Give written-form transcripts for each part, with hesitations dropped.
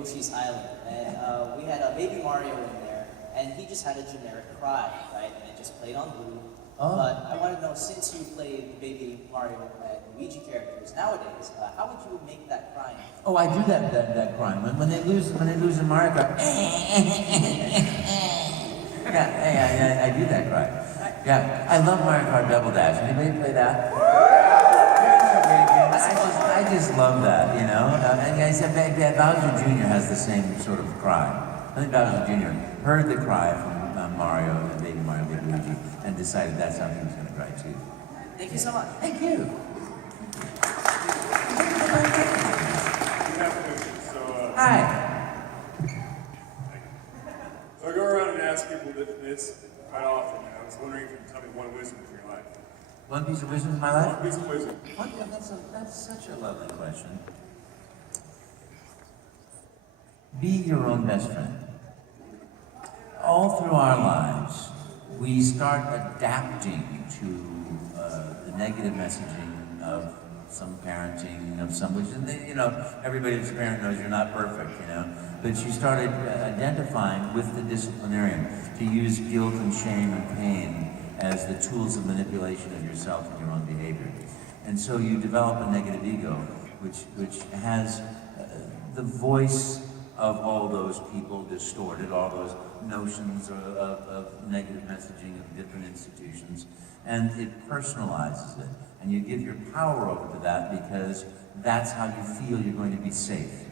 Yoshi's Island, and we had a baby Mario in there, and he just had a generic cry, right? And it just played on loop. Oh. But I want to know, since you played the baby Mario and Luigi characters nowadays, how would you make that cry? Oh, I do that cry. When they lose a Mario Kart. Yeah, I do that cry. Yeah, I love Mario Kart Double Dash. Anybody play that? I just love that, you know. And I said, Bowser Jr. has the same sort of cry. I think Bowser Jr. heard the cry from Mario, baby Mario, baby Luigi, and decided that's how he was going to cry too. Thank you so much. Thank you. Hi. So I go around and ask people this quite often, and I was wondering if you could tell me one wisdom from your life. One piece of wisdom in my life? One piece of wisdom. That's such a lovely question. Be your own best friend. All through our lives, we start adapting to the negative messaging of some parenting, of some, which, you know, everybody that's a parent knows you're not perfect, you know, but you started identifying with the disciplinarian to use guilt and shame and pain as the tools of manipulation of yourself and your own behavior. And so you develop a negative ego, which has the voice of all those people distorted, all those notions of negative messaging of different institutions, and it personalizes it. And you give your power over to that because that's how you feel you're going to be safe.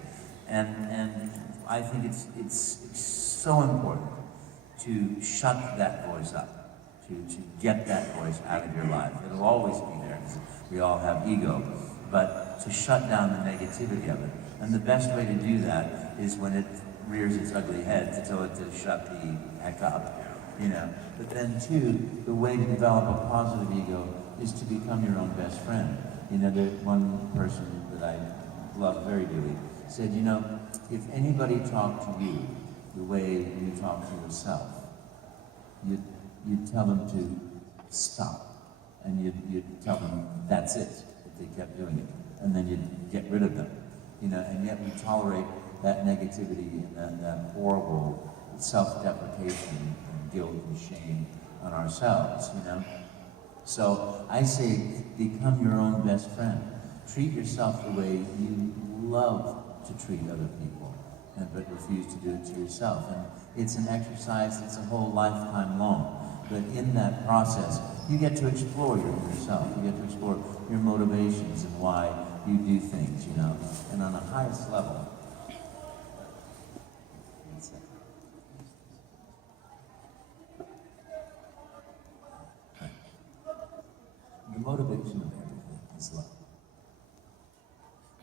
And I think it's so important to shut that voice up, to get that voice out of your life. It'll always be there because we all have ego, but to shut down the negativity of it. And the best way to do that is when it rears its ugly head to tell it to shut the heck up, you know. But then too, the way to develop a positive ego is to become your own best friend. You know, the one person that I love very dearly said, you know, if anybody talked to you the way you talk to yourself, you'd tell them to stop. And you'd tell them that's it, if they kept doing it. And then you'd get rid of them. You know, and yet we tolerate that negativity and that horrible self-deprecation and guilt and shame on ourselves, you know. So I say, become your own best friend. Treat yourself the way you love to treat other people, but refuse to do it to yourself. And it's an exercise that's a whole lifetime long. But in that process, you get to explore yourself. You get to explore your motivations and why you do things, you know. And on the highest level, the motivation of everything is love.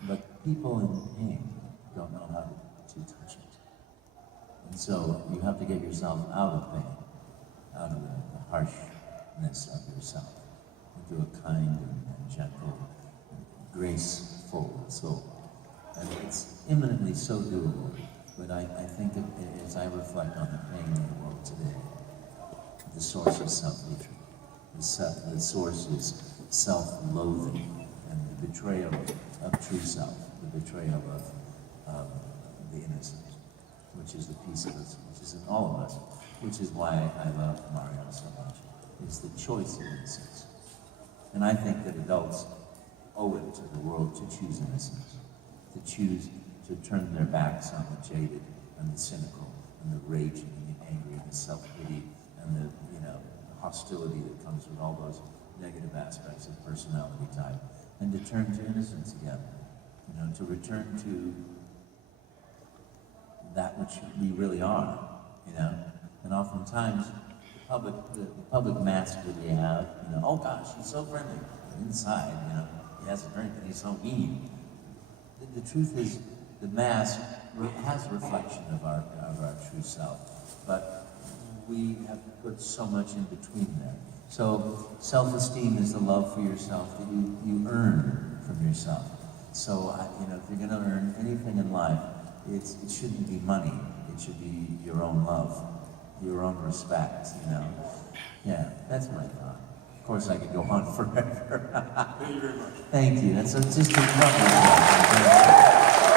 But people in pain don't know how to touch it. And so you have to get yourself out of pain, out of the harshness of yourself, into a kind and gentle, graceful soul. And it's imminently so doable. But I think that as I reflect on the pain in the world today, the source is self-hatred. The source is self-loathing and the betrayal of true self, the betrayal of the innocent, which is the piece of us, which is in all of us, which is why I love Mario so much. It's the choice of innocence. And I think that adults owe it to the world to choose innocence, to choose to turn their backs on the jaded and the cynical and the raging and the angry and the self-pity and the, you know, hostility that comes with all those negative aspects of personality type, and to turn to innocence again, you know, to return to that which we really are, you know. And oftentimes, the public mask that we have, you know, oh gosh, he's so friendly. Inside, you know, he has a drink and he's so mean. The truth is, the mask has a reflection of our true self, but we have put so much in between there. So self-esteem is the love for yourself that you earn from yourself. So you know, if you're going to earn anything in life, it shouldn't be money. It should be your own love, your own respect. You know, yeah, that's my thought. Of course, I could go on forever. Thank you very much. Thank you. That's just a lovely thought.